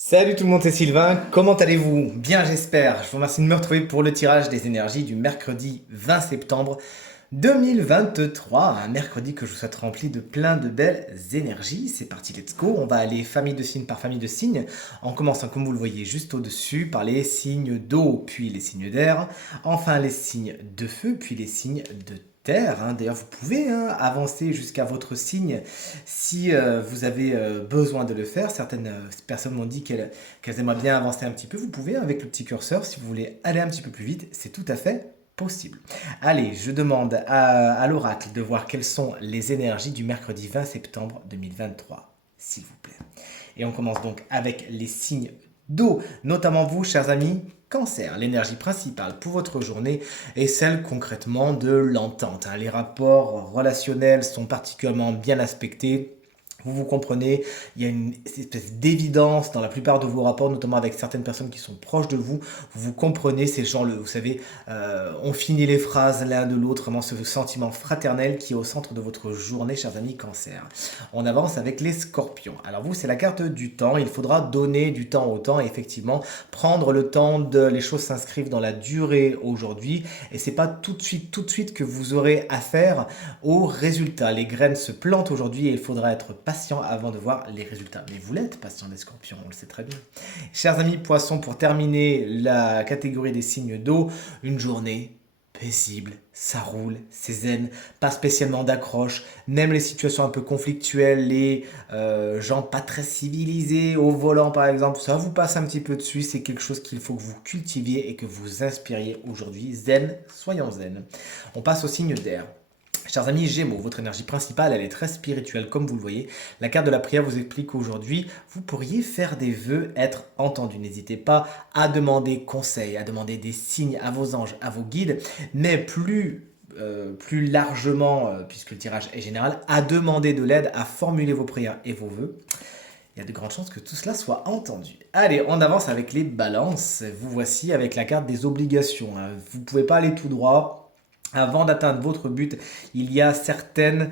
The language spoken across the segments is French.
Salut tout le monde, c'est Sylvain. Comment allez-vous? Bien, j'espère. Je vous remercie de me retrouver pour le tirage des énergies du mercredi 20 septembre 2023. Un mercredi que je vous souhaite rempli de plein de belles énergies. C'est parti, let's go. On va aller famille de signes par famille de signes. En commençant, comme vous le voyez juste au-dessus, par les signes d'eau, puis les signes d'air. Enfin, les signes de feu, puis les signes de terre. D'ailleurs, vous pouvez avancer jusqu'à votre signe si vous avez besoin de le faire. Certaines personnes m'ont dit qu'elles aimeraient bien avancer un petit peu. Vous pouvez avec le petit curseur, si vous voulez aller un petit peu plus vite, c'est tout à fait possible. Allez, je demande à l'oracle de voir quelles sont les énergies du mercredi 20 septembre 2023, s'il vous plaît. Et on commence donc avec les signes d'eau, notamment vous, chers amis. Cancer, l'énergie principale pour votre journée est celle concrètement de l'entente. Les rapports relationnels sont particulièrement bien aspectés. Vous comprenez, il y a une espèce d'évidence dans la plupart de vos rapports, notamment avec certaines personnes qui sont proches de vous. Vous comprenez, c'est genre, vous savez, on finit les phrases l'un de l'autre, vraiment ce sentiment fraternel qui est au centre de votre journée, chers amis Cancer. On avance avec les Scorpions. Alors vous, c'est la carte du temps. Il faudra donner du temps au temps et effectivement prendre le temps de les choses s'inscrivent dans la durée aujourd'hui et c'est pas tout de suite que vous aurez affaire aux résultats. Les graines se plantent aujourd'hui et il faudra être patient avant de voir les résultats. Mais vous l'êtes patient des Scorpions, on le sait très bien. Chers amis Poissons, pour terminer la catégorie des signes d'eau, une journée paisible, ça roule, c'est zen, pas spécialement d'accroche, même les situations un peu conflictuelles, les gens pas très civilisés au volant par exemple, ça vous passe un petit peu dessus, c'est quelque chose qu'il faut que vous cultiviez et que vous inspiriez aujourd'hui. Zen, soyons zen. On passe au signe d'air. Chers amis Gémeaux, votre énergie principale, elle est très spirituelle, comme vous le voyez. La carte de la prière vous explique qu'aujourd'hui, vous pourriez faire des vœux, être entendu. N'hésitez pas à demander conseil, à demander des signes à vos anges, à vos guides, mais plus largement, puisque le tirage est général, à demander de l'aide, à formuler vos prières et vos vœux. Il y a de grandes chances que tout cela soit entendu. Allez, on avance avec les balances. Vous voici avec la carte des obligations. Vous ne pouvez pas aller tout droit. Avant d'atteindre votre but, il y a certaines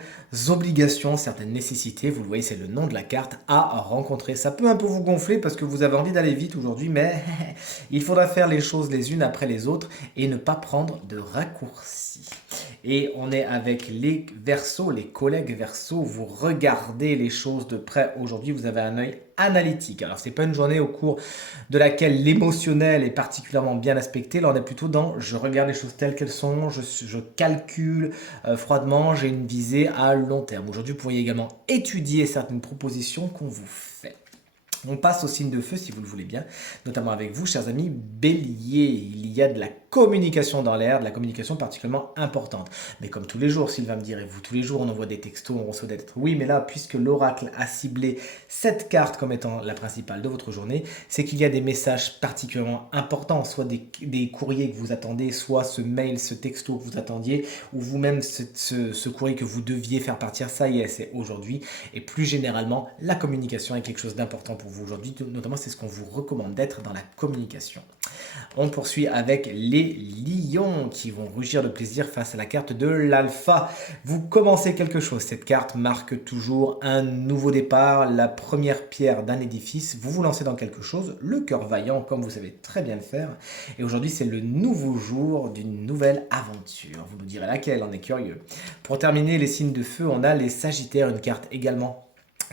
obligations, certaines nécessités, vous le voyez, c'est le nom de la carte, à rencontrer. Ça peut un peu vous gonfler parce que vous avez envie d'aller vite aujourd'hui, mais il faudra faire les choses les unes après les autres et ne pas prendre de raccourcis. Et on est avec les Verseaux, les collègues Verseaux, vous regardez les choses de près aujourd'hui, vous avez un œil analytique. Alors c'est pas une journée au cours de laquelle l'émotionnel est particulièrement bien aspecté, là on est plutôt dans je regarde les choses telles qu'elles sont, je calcule froidement, j'ai une visée à long terme. Aujourd'hui vous pourriez également étudier certaines propositions qu'on vous fait. On passe au signe de feu si vous le voulez bien, notamment avec vous, chers amis Bélier. Il y a de la communication dans l'air, de la communication particulièrement importante. Mais comme tous les jours, Sylvain me direz-vous, tous les jours on envoie des textos, on reçoit des lettres. Oui, mais là, puisque l'oracle a ciblé cette carte comme étant la principale de votre journée, c'est qu'il y a des messages particulièrement importants, soit des courriers que vous attendez, soit ce mail, ce texto que vous attendiez, ou vous-même ce courrier que vous deviez faire partir, ça y est, c'est aujourd'hui. Et plus généralement, la communication est quelque chose d'important pour vous aujourd'hui, notamment c'est ce qu'on vous recommande d'être dans la communication. On poursuit avec les lions qui vont rugir de plaisir face à la carte de l'alpha. Vous commencez quelque chose, cette carte marque toujours un nouveau départ, la première pierre d'un édifice, vous vous lancez dans quelque chose, le cœur vaillant comme vous savez très bien le faire, et aujourd'hui c'est le nouveau jour d'une nouvelle aventure. Vous nous direz laquelle, on est curieux. Pour terminer les signes de feu, on a les sagittaires, une carte également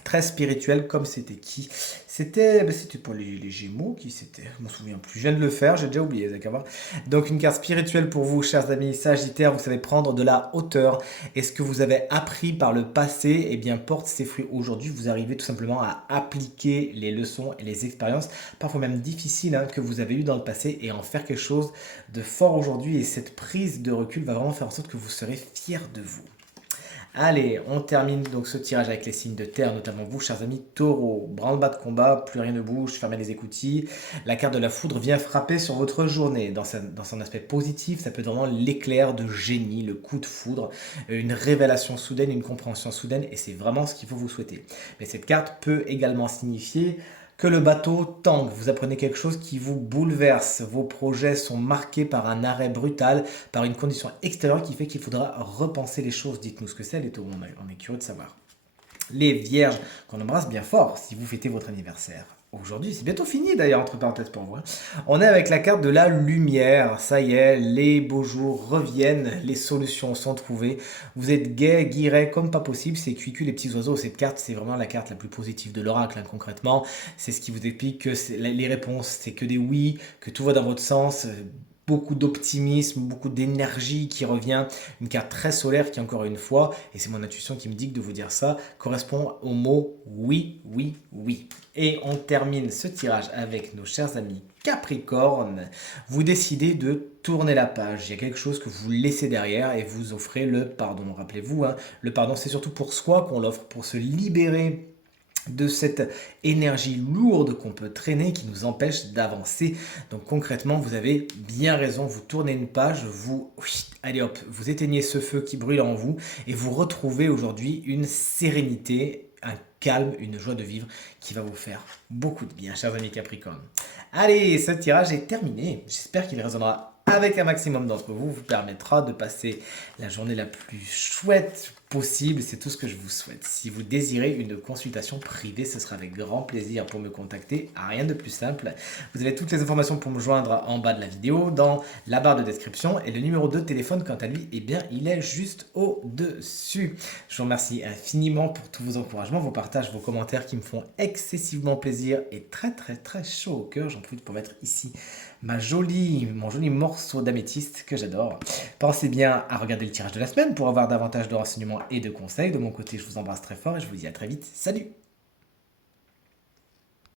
très spirituel comme c'était qui c'était pour les Gémeaux qui c'était, je m'en souviens plus, je viens de le faire, j'ai déjà oublié, d'accord. Donc une carte spirituelle pour vous, chers amis Sagittaires, vous savez prendre de la hauteur et ce que vous avez appris par le passé, eh bien porte ses fruits aujourd'hui, vous arrivez tout simplement à appliquer les leçons et les expériences, parfois même difficiles, que vous avez eues dans le passé et en faire quelque chose de fort aujourd'hui et cette prise de recul va vraiment faire en sorte que vous serez fiers de vous. Allez, on termine donc ce tirage avec les signes de terre, notamment vous, chers amis taureaux. Branle-bas de combat, plus rien ne bouge, fermez les écoutilles. La carte de la foudre vient frapper sur votre journée. Dans son aspect positif, ça peut être vraiment l'éclair de génie, le coup de foudre, une révélation soudaine, une compréhension soudaine, et c'est vraiment ce qu'il faut vous souhaiter. Mais cette carte peut également signifier que le bateau tangue. Vous apprenez quelque chose qui vous bouleverse. Vos projets sont marqués par un arrêt brutal, par une condition extérieure qui fait qu'il faudra repenser les choses. Dites-nous ce que c'est, les taureaux, on est curieux de savoir. les vierges, qu'on embrasse bien fort si vous fêtez votre anniversaire. Aujourd'hui, c'est bientôt fini d'ailleurs, entre parenthèses pour vous. On est avec la carte de la lumière. Ça y est, les beaux jours reviennent, les solutions sont trouvées. Vous êtes gai, guiré comme pas possible. C'est cuicu les petits oiseaux. Cette carte, c'est vraiment la carte la plus positive de l'oracle, hein, concrètement. C'est ce qui vous explique que les réponses, c'est que des oui, que tout va dans votre sens. Beaucoup d'optimisme, beaucoup d'énergie qui revient, une carte très solaire qui encore une fois, et c'est mon intuition qui me dit que de vous dire ça, correspond au mot oui, oui, oui. Et on termine ce tirage avec nos chers amis Capricorne. Vous décidez de tourner la page, il y a quelque chose que vous laissez derrière et vous offrez le pardon. Rappelez-vous, hein, le pardon c'est surtout pour soi qu'on l'offre, pour se libérer de cette énergie lourde qu'on peut traîner qui nous empêche d'avancer. Donc concrètement, vous avez bien raison, vous tournez une page, allez hop, vous éteignez ce feu qui brûle en vous et vous retrouvez aujourd'hui une sérénité, un calme, une joie de vivre qui va vous faire beaucoup de bien, chers amis Capricorne. Allez, ce tirage est terminé. J'espère qu'il résonnera avec un maximum d'entre vous, vous permettra de passer la journée la plus chouette possible. C'est tout ce que je vous souhaite. Si vous désirez une consultation privée, ce sera avec grand plaisir pour me contacter. Rien de plus simple. Vous avez toutes les informations pour me joindre en bas de la vidéo, dans la barre de description. Et le numéro de téléphone, quant à lui, eh bien, il est juste au-dessus. Je vous remercie infiniment pour tous vos encouragements, vos partages, vos commentaires qui me font excessivement plaisir et très très très chaud au cœur. J'en profite pour mettre ici mon joli morceau d'améthyste que j'adore. Pensez bien à regarder le tirage de la semaine pour avoir davantage de renseignements et de conseils. De mon côté, je vous embrasse très fort et je vous dis à très vite. Salut!